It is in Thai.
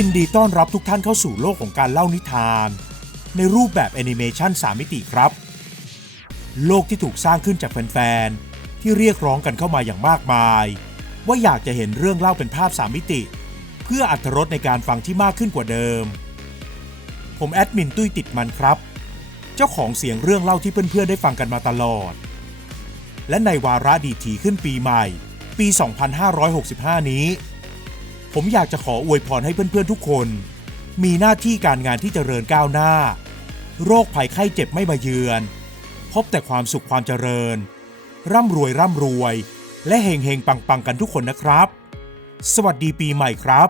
ยินดีต้อนรับทุกท่านเข้าสู่โลกของการเล่านิทาน ในรูปแบบแอนิเมชัน3มิติครับ โลกที่ถูกสร้างขึ้นจากแฟนๆ ที่เรียกร้องกันเข้ามาอย่างมากมาย ว่าอยากจะเห็นเรื่องเล่าเป็นภาพ 3 มิติ เพื่ออัตรรสในการฟังที่มากขึ้นกว่าเดิม ผมแอดมินตุ้ยติดมันครับ เจ้าของเสียงเรื่องเล่าที่เพื่อนๆได้ฟังกันมาตลอด และในวาระดีทีขึ้นปีใหม่ ปี 2565 นี้ ผมอยากจะขออวยพรให้เพื่อนๆทุกคน มีหน้าที่การงานที่เจริญก้าวหน้า โรคภัยไข้เจ็บไม่มาเยือน พบแต่ความสุขความเจริญ ร่ำรวยร่ำรวย และเฮงเฮงปังปังกันทุกคนนะครับ สวัสดีปีใหม่ครับ